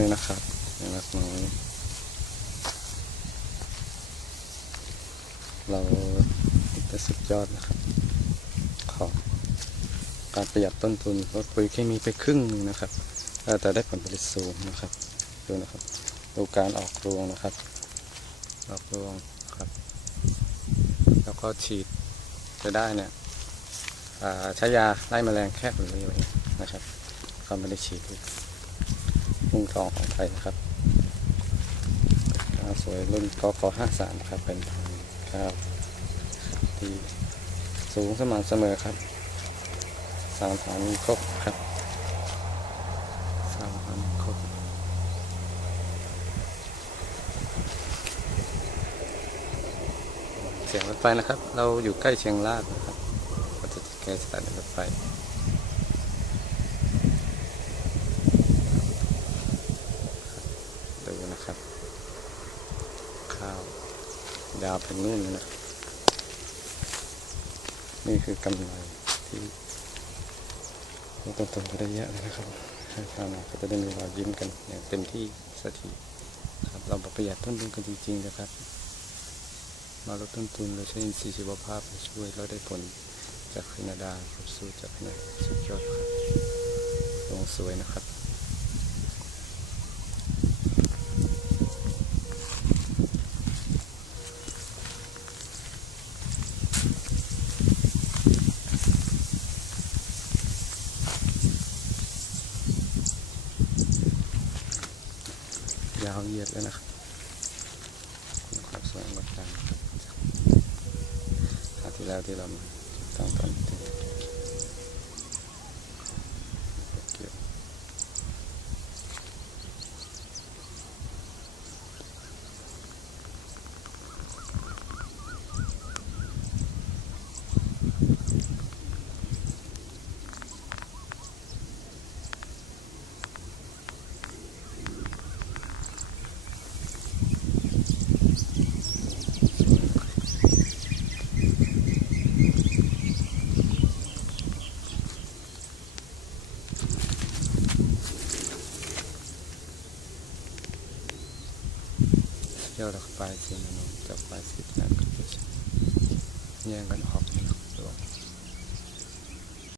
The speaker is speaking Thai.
อย่างนักน้อย เราจะสุดยอดนะครับ ของการประหยัดต้นทุนลดปุ๋ยเคมีไปครึ่งนึงนะครับแต่ได้ผลผลิตสูงนะครับดูนะครับดูการออกรวงนะครับ ออกรวงครับ แล้วก็ฉีดจะได้เนี่ยใช้ยาไล่แมลงแค่ผลเดียวนะครับเขาไม่ได้ฉีด มุ่งทองของไทยนะครับข้าวสวยรุ่นกขห้าสามครับ เป็นพันธุ์ข้าวที่สูงสม่ำเสมอครับสามฐานมีครบครับสามฐานมีครบเสียงรถไฟนะครับ เราอยู่ใกล้เชียงรากนะครับเราจะใกล้สถานีรถไฟดูนะครับ ข้าวยาวเป็นนู่นเลยนะนี่คือกำไรที่ลดต้นทุนได้เยอะเลยนะครับให้ชาวนาก็จะได้มีรอยยิ้มกันอย่างเต็มที่สักทีครับเราประหยัดต้นทุนกันจริงๆนะครับ มาลดต้นทุนโดยใช้อินทรีย์ชีวภาพาช่วยเราได้ผลจากแคนาดาครับสู้จากแคนาดาสุดยอดครับลงสวยนะครับ ยาวเหยียดเลยนะครับความสวยงดงามคราวที่แล้วที่เรามาตั้งตอนที่เกี่ยว เที่ยวเราปลายสีนนจับปลายสีแทนกันไปแย่งกันออกนะครับ